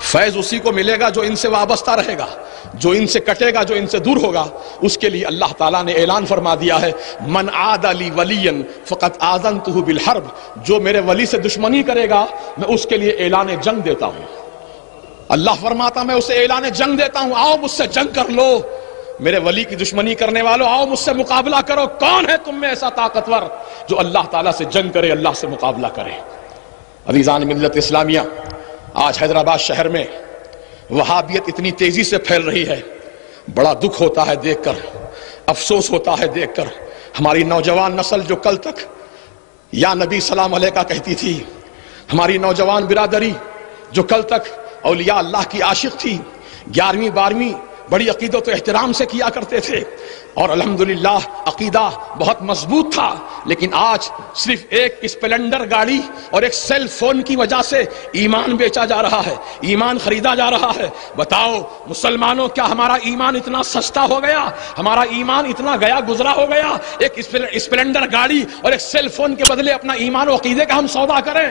فیض اسی کو ملے گا جو ان سے وابستہ رہے گا، جو ان سے کٹے گا، جو ان سے دور ہوگا، اس کے لیے اللہ تعالیٰ نے اعلان فرما دیا ہے من عاد لی ولیا فقد آذنتہ بالحرب، جو میرے ولی سے دشمنی کرے گا میں اس کے لیے اعلان جنگ دیتا ہوں۔ اللہ فرماتا میں اسے اعلان جنگ دیتا ہوں، آؤ مجھ سے جنگ کر لو، میرے ولی کی دشمنی کرنے والوں آؤ مجھ سے مقابلہ کرو، کون ہے تم میں ایسا طاقتور جو اللہ تعالیٰ سے جنگ کرے، اللہ سے مقابلہ کرے۔ عزیزان ملت اسلامیہ، آج حیدرآباد شہر میں وہابیت اتنی تیزی سے پھیل رہی ہے، بڑا دکھ ہوتا ہے دیکھ کر، افسوس ہوتا ہے دیکھ کر۔ ہماری نوجوان نسل جو کل تک یا نبی سلام علیہ کا کہتی تھی، ہماری نوجوان برادری جو کل تک اولیاء اللہ کی عاشق تھی، 11ویں 12ویں بڑی عقیدت و احترام سے کیا کرتے تھے اور الحمدللہ عقیدہ بہت مضبوط تھا، لیکن آج صرف ایک اسپلنڈر گاڑی اور ایک سیل فون کی وجہ سے ایمان بیچا جا رہا ہے، ایمان خریدا جا رہا ہے۔ بتاؤ مسلمانوں، کیا ہمارا ایمان اتنا سستا ہو گیا، ہمارا ایمان اتنا گیا گزرا ہو گیا، ایک اسپلنڈر گاڑی اور ایک سیل فون کے بدلے اپنا ایمان و عقیدے کا ہم سودا کریں؟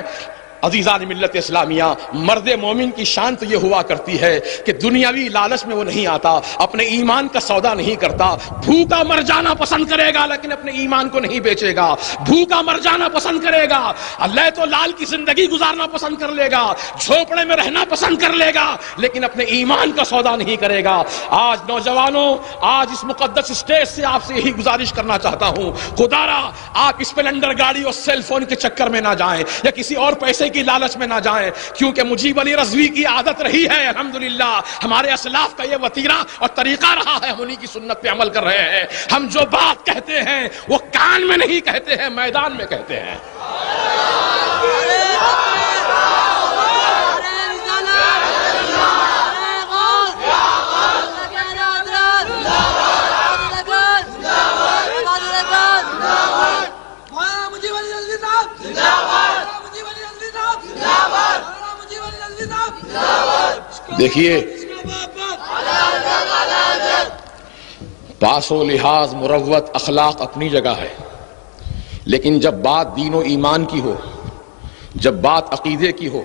عزیزان ملت اسلامیہ، مرد مومن کی شان تو یہ ہوا کرتی ہے کہ دنیاوی لالچ میں وہ نہیں آتا، اپنے ایمان کا سودا نہیں کرتا، بھوکا مر جانا پسند کرے گا لیکن اپنے ایمان کو نہیں بیچے گا، بھوکا مر جانا پسند کرے گا، اللہ تو لال کی زندگی گزارنا پسند کر لے گا، جھوپڑے میں رہنا پسند کر لے گا لیکن اپنے ایمان کا سودا نہیں کرے گا۔ آج نوجوانوں، آج اس مقدس اسٹیج سے آپ سے یہی گزارش کرنا چاہتا ہوں، خدا را آپ اسپلنڈر گاڑی اور سیل فون کے چکر میں نہ جائیں یا کسی اور پیسے کی لالچ میں نہ جائیں، کیونکہ مجیب علی رضوی کی عادت رہی ہے، الحمدللہ ہمارے اسلاف کا یہ وتیرہ اور طریقہ رہا ہے، ہم انہی کی سنت پہ عمل کر رہے ہیں۔ ہم جو بات کہتے ہیں وہ کان میں نہیں کہتے ہیں، میدان میں کہتے ہیں۔ دیکھیے، پاس و لحاظ مروت اخلاق اپنی جگہ ہے، لیکن جب بات دین و ایمان کی ہو، جب بات عقیدے کی ہو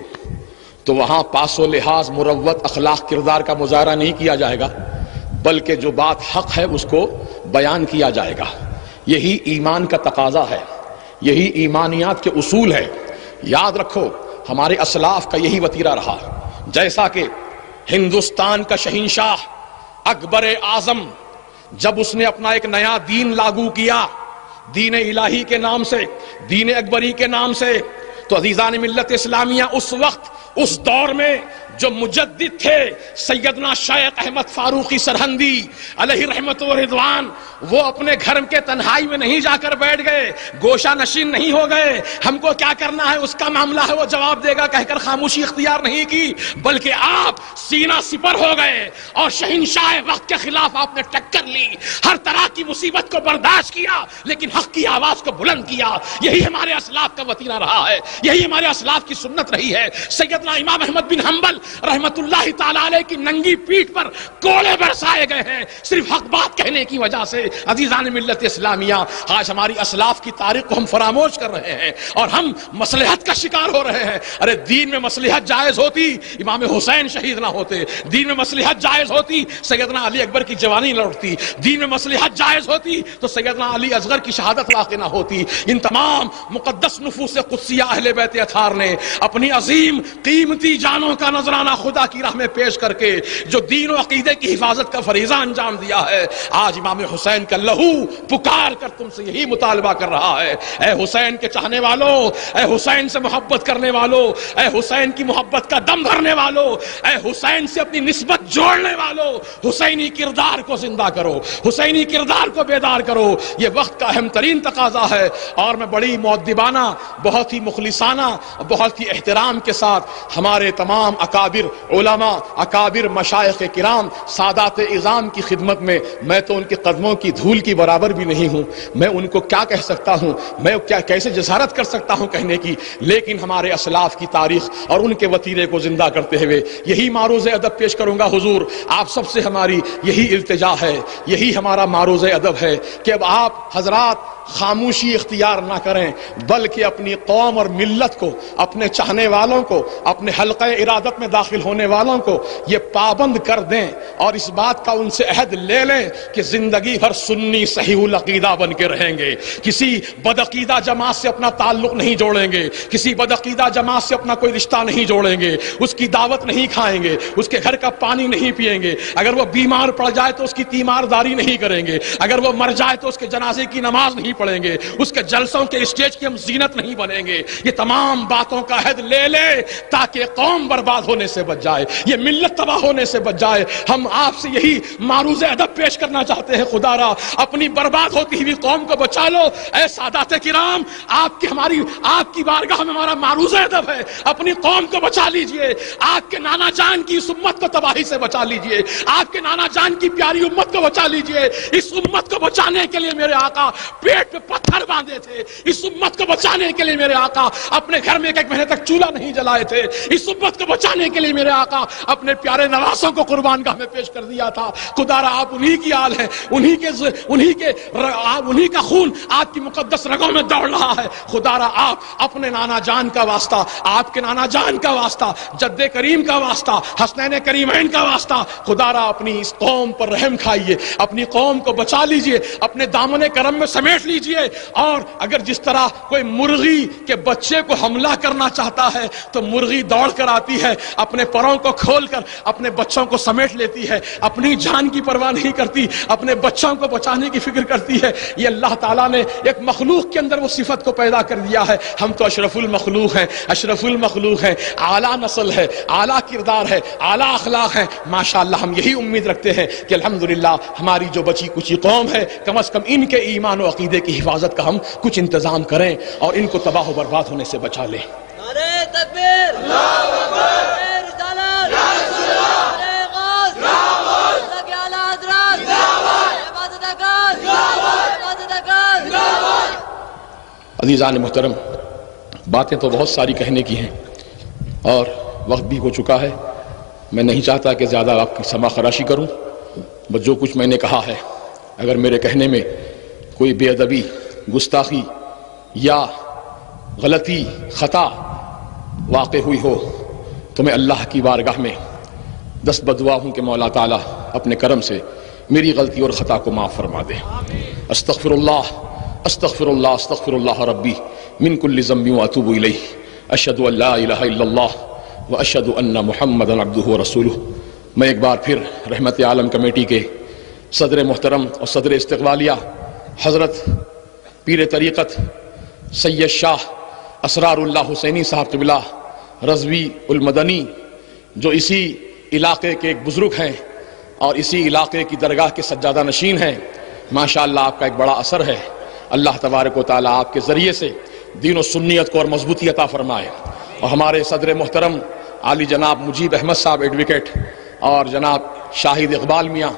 تو وہاں پاس و لحاظ مروت اخلاق کردار کا مظاہرہ نہیں کیا جائے گا، بلکہ جو بات حق ہے اس کو بیان کیا جائے گا۔ یہی ایمان کا تقاضا ہے، یہی ایمانیات کے اصول ہے۔ یاد رکھو ہمارے اسلاف کا یہی وتیرہ رہا، جیسا کہ ہندوستان کا شہنشاہ اکبر اعظم جب اس نے اپنا ایک نیا دین لاگو کیا، دین الہی کے نام سے، دین اکبری کے نام سے، تو عزیزان ملت اسلامیہ اس وقت اس دور میں جو مجدد تھے سیدنا شیخ احمد فاروقی سرہندی علیہ رحمت و رضوان، وہ اپنے گھر کے تنہائی میں نہیں جا کر بیٹھ گئے، گوشہ نشین نہیں ہو گئے، ہم کو کیا کرنا ہے اس کا معاملہ ہے وہ جواب دے گا کہہ کر خاموشی اختیار نہیں کی، بلکہ آپ سینہ سپر ہو گئے اور شہنشاہ وقت کے خلاف آپ نے ٹکر لی، ہر طرح کی مصیبت کو برداشت کیا لیکن حق کی آواز کو بلند کیا۔ یہی ہمارے اسلاف کا وتیرہ رہا ہے، یہی ہمارے اسلاف کی سنت رہی ہے۔ سیدنا امام احمد بن حنبل رحمت اللہ تعالی علیہ کی ننگی پیٹھ پر کوڑے برسائے گئے ہیں صرف حق بات کہنے کی وجہ سے۔ عزیزان ملت اسلامیہ، آج ہماری اسلاف کی تاریخ کو ہم فراموش کر رہے ہیں اور ہم مصلحت کا شکار ہو رہے ہیں۔ ارے دین میں مصلحت جائز ہوتی امام حسین شہید نہ ہوتے، دین میں مصلحت جائز ہوتی سیدنا علی اکبر کی جوانی لڑتی، دین میں مصلحت جائز ہوتی تو سیدنا علی اصغر کی شہادت واقع نہ ہوتی۔ ان تمام مقدس نفوس قدسیہ اہل بیت اطہار نے اپنی عظیم قیمتی جانوں کا نذرانہ خدا کی راہ میں پیش کر کے جو دین و عقیدے کی حفاظت کا فریضہ انجام دیا ہے، آج امام حسین کا لہو پکار کر تم سے یہی مطالبہ کر رہا ہے، اے حسین کے چاہنے والوں، اے حسین سے محبت کرنے والوں، اے حسین کی محبت کا دم بھرنے والوں، اے حسین سے اپنی نسبت جوڑنے والوں، حسینی کردار کو زندہ کرو، حسینی کردار کو بیدار کرو۔ یہ وقت کا اہم ترین تقاضا ہے اور میں بڑی مؤدبانہ، بہت ہی مخلصانہ، بہت ہی احترام کے ساتھ ہمارے تمام اکابر علماء، اکابر مشائخ کرام، سادات اعظام کی خدمت میں، میں تو ان کے قدموں کی دھول کی برابر بھی نہیں ہوں، میں ان کو کیا کہہ سکتا ہوں، میں کیسے جسارت کر سکتا ہوں کہنے کی، لیکن ہمارے اسلاف کی تاریخ اور ان کے وتیرے کو زندہ کرتے ہوئے یہی معروض ادب پیش کروں گا۔ حضور آپ سب سے ہماری یہی التجا ہے، یہی ہمارا معروض ادب ہے کہ اب آپ حضرات خاموشی اختیار نہ کریں بلکہ اپنی قوم اور ملت کو، اپنے چاہنے والوں کو، اپنے حلقہ ارادت میں داخل ہونے والوں کو یہ پابند کر دیں اور اس بات کا ان سے عہد لے لیں کہ زندگی بھر سنی صحیح العقیدہ بن کے رہیں گے، کسی بدعقیدہ جماعت سے اپنا تعلق نہیں جوڑیں گے، کسی بدعقیدہ جماعت سے اپنا کوئی رشتہ نہیں جوڑیں گے، اس کی دعوت نہیں کھائیں گے، اس کے گھر کا پانی نہیں پئیں گے، اگر وہ بیمار پڑ جائے تو اس کی تیمارداری نہیں کریں گے، اگر وہ مر جائے تو اس کے جنازے کی نماز نہیں پڑھیں گے، اس کے جلسوں کے اسٹیج کی ہم زینت نہیں بنیں گے۔ یہ تمام باتوں کا عہد لے لے تاکہ قوم برباد ہونے سے بچ جائے، یہ ملت تباہ ہونے سے بچ جائے۔ ہم آپ سے یہی معروض ادب پیش کرنا چاہتے ہیں، خدا را اپنی برباد ہوتی ہوئی قوم کو بچا لو۔ اے سادات کرام، آپ کی بارگاہ میں ہمارا معروض ادب ہے، اپنی قوم کو بچا لیجئے، آپ کے نانا جان کی اس امت کو تباہی سے بچا لیجئے، آپ کے نانا جان کی پیاری امت کو بچا لیجئے۔ اس امت کو بچانے کے لیے میرے آقا پیٹ پہ پتھر باندھے تھے، اس امت کو بچانے کے لیے میرے آقا اپنے گھر میں ایک مہینے تک چولہا نہیں جلائے تھے، اس امت کو بچانے کے لیے میرے آقا اپنے پیارے نواسوں کو قربان گاہ میں پیش کر دیا تھا۔ خدا را آپ انہی کی آل ہیں، انہی کا خون آپ کی مقدس رگوں میں دوڑ رہا ہے۔ خدا را آپ اپنے نانا جان کا واسطہ، آپ کے نانا جان کا واسطہ، جد کریم کا واسطہ، حسنین کریمین کا واسطہ، خدا را اپنی اس قوم پر رحم کھائیے، اپنی قوم کو بچا لیجئے، اپنے دامن کرم میں سمیٹ لیجئے۔ اور اگر جس طرح کوئی مرغی کے بچے کو حملہ کرنا چاہتا ہے تو مرغی دوڑ کر آتی ہے، اپنے پروں کو کھول کر اپنے بچوں کو سمیٹ لیتی ہے، اپنی جان کی پرواہ نہیں کرتی، اپنے بچوں کو بچانے کی فکر کرتی ہے۔ یہ اللہ تعالیٰ نے ایک مخلوق کے اندر وہ صفت کو پیدا کر دیا ہے۔ ہم تو اشرف المخلوق ہیں، اشرف المخلوق ہیں، اعلیٰ نسل ہے، اعلیٰ کردار ہے، اعلیٰ اخلاق ہے۔ ماشاءاللہ ہم یہی امید رکھتے ہیں کہ الحمدللہ ہماری جو بچی کچی قوم ہے کم از کم ان کے ایمان و عقیدے کی حفاظت کا ہم کچھ انتظام کریں اور ان کو تباہ و برباد ہونے سے بچا لیں۔ نعرہ تکبیر، اللہ اکبر، رسالت، یا رسول اللہ، نعرہ غوث، یا غوث، اللہ کے اعلیٰ حضرات، یا غوث، عبادت اکبر، یا غوث، عبادت اکبر، یا غوث۔ عزیزان محترم، باتیں تو بہت ساری کہنے کی ہیں اور وقت بھی ہو چکا ہے۔ میں نہیں چاہتا کہ زیادہ آپ کی سما خراشی کروں، بس جو کچھ میں نے کہا ہے اگر میرے کہنے میں کوئی بے ادبی، گستاخی یا غلطی، خطا واقع ہوئی ہو تو میں اللہ کی بارگاہ میں دست بدعا ہوں کہ مولا تعالیٰ اپنے کرم سے میری غلطی اور خطا کو معاف فرما دے۔ استغفر اللہ استغفر اللہ استغفر اللہ ربی من کل ذنب واتوب الیہ، اشہد ان لا الہ الا اللہ واشہد ان محمدا عبدہ ورسولہ۔ میں ایک بار پھر رحمت عالم کمیٹی کے صدر محترم اور صدر استقبالیہ حضرت پیر طریقت سید شاہ اسرار اللہ حسینی صاحب قبلہ رضوی المدنی، جو اسی علاقے کے ایک بزرگ ہیں اور اسی علاقے کی درگاہ کے سجادہ نشین ہیں، ماشاءاللہ آپ کا ایک بڑا اثر ہے۔ اللہ تبارک و تعالیٰ آپ کے ذریعے سے دین و سنیت کو اور مضبوطی عطا فرمائے۔ اور ہمارے صدر محترم عالی جناب مجیب احمد صاحب ایڈوکیٹ اور جناب شاہد اقبال میاں،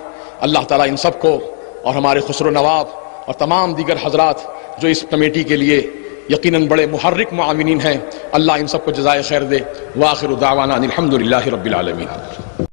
اللہ تعالیٰ ان سب کو اور ہمارے خسرو نواب اور تمام دیگر حضرات جو اس کمیٹی کے لیے یقیناً بڑے محرک معاونین ہیں، اللہ ان سب کو جزائے خیر دے۔ وآخر دعوانا ان الحمدللہ رب العالمین۔